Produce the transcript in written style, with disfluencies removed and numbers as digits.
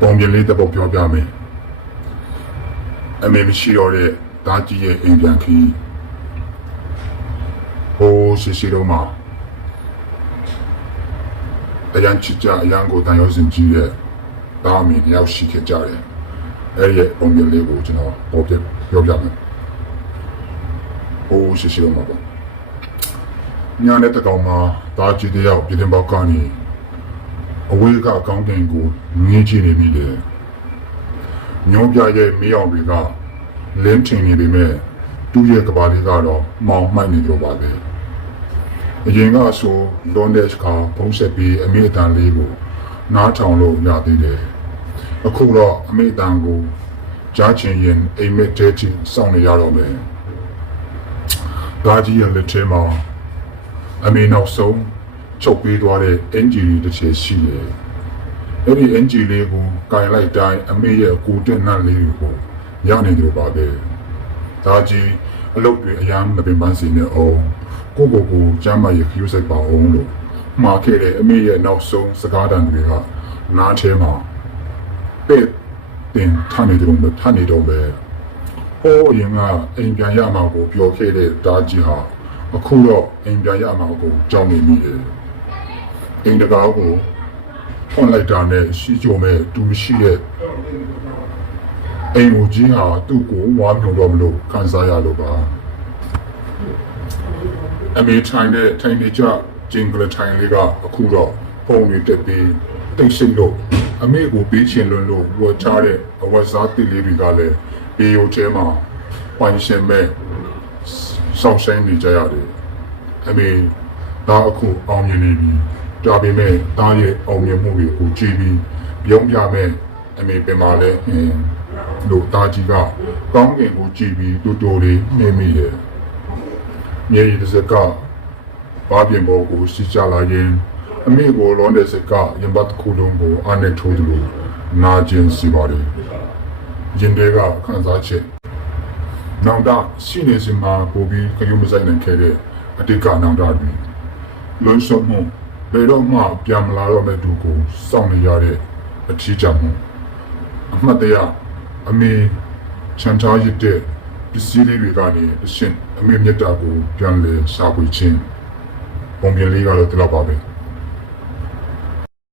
ပုံပြင်လေးတစ်ပုတ်ပြောပြမယ်အမေမရှိတော့တဲ့တားကြီးရဲ့အိမ်ပြန်ခီးဟိုးရှိတော့မှာအရန်ချစ်ကြအရန်ကိုတန်ရုံးစင်ကြီးရဲ့တားအမေတယောက်ရှိခဲ့ကြတယ်အဲ့ဒီပုံပြင်လေးကိုကျွန်တော်ပေါ်ပြပြောပြမယ်ဟိုးရှိတော့မှာပေါ့ညာနဲ့တကောင်မှာတားကြီးတယောက်ပြည်တင်ပေါက်ကနေအဝေးကအကောင်းတင်ကိုငင်းကြည့်နေမိတယ်ညောပြရဲ့မီးအောင်တွေကလင်းထင်နေပေမဲ့သူ့ရဲ့ကဘာလေးကတော့မောင်မှိုက်နေကြပါပဲအရင်ကဆိုလွန်တဲ့အခါဖုံးဆက်ပြီးအမေအတန်လေးကိုနားထောင်လို့ရသေးတယ်အခုတော့အမေအတန်ကိုကြားချင်ရင်အိမ်မက်တဲချင်စောင့်နေရတော့မယ်ဒါကြီးရဲ့လက်ထဲမှာအမေနောက်ဆုံးချုပ်ပေးသွားတဲ့အင်ဂျီတစ်ချေရှိတယ်အဲ့ဒီအင်ဂျီလေးကိုကင်လိုက်တိုင်းအမေရဲ့ကိုတက်နှံ့လေးကိုရနေတယ်ပါပဲဒါကြီးအလုပ်တွေအရန်မပင်ပန်းစီနေအောင်ကိုကျမ်းမာရေးခရူးစိတ်ပါအောင်လို့မှာခဲ့တဲ့အမေရဲ့နောက်ဆုံးစကားတန်တွေကနားထဲမှာပဲ့တင်ထနေတော့ပဲဟိုအရင်ကအိမ်ပြန်ရမှာကိုပြောခဲ့တဲ့ဒါကြီးဟာအခုတော့အိမ်ပြန်ရမှာကိုကြောက်နေမိတယ်အိမ်တကားကိုဖွင့်လိုက်တာနဲ့ရှိကြုံမဲ့သူမရှိတဲ့အိမ်ကိုကြီးဟာသူ့ကိုဝါမြုံတော့မလို့ခံစားရလို့ပါအမေထိုင်နေကြဂျင်ဂလထိုင်လေးကအခုတော့ပုံတွေတက်ပြီးတိတ်ဆိတ်လို့အမေကိုပေးချင်လို့ဝတ်ချတဲ့အဝတ်စားတစ်လေးတွေကလည်းဘေးရုံထဲမှာပိုင်ရှင်မဲ့စောင့်ဆိုင်နေကြရတယ်အမေဒါအခုအောင်မြင်နေပြီဒါပေမဲ့တားရဲ့အောင်မြင်မှုတွေကိုကြည့်ပြီးပြုံးပြမဲ့အမေပင်ပါလဲလို့တားကြီးကကောင်းကင်ကိုကြည့်ပြီးတူတူလေးနေမိတယ်မြေရီတစ်စကဘာပြင်ပေါ်ကိုစီချလာရင်အမေကိုလွန်တဲ့စကရင်ဘတ်ခုလုံးကိုအနေထိုးတယ်လို့နာကျင်စီပါတယ်ရင်တွေကခံစားချက်နောင်တရှိနေစမှာပို့ပြီးခရုမဆိုင်နိုင်ခဲ့တဲ့အတိတ်ကနောင်တတွေလွန်ဆုံးမှုဘယ်တော့မှပြန်မလာတော့မဲ့သူကိုစောင့်နေရတဲ့အထီးကျမှုအမှတ်တရအမေချန်ထားရတဲ့ပစ္စည်းလေးတွေကနေအရှင်အမေမြတ်တာကိုပြန်လဲရှာဖွေခြင်းပုံပြင်လေးကတော့ဒီလောက်ပါပဲ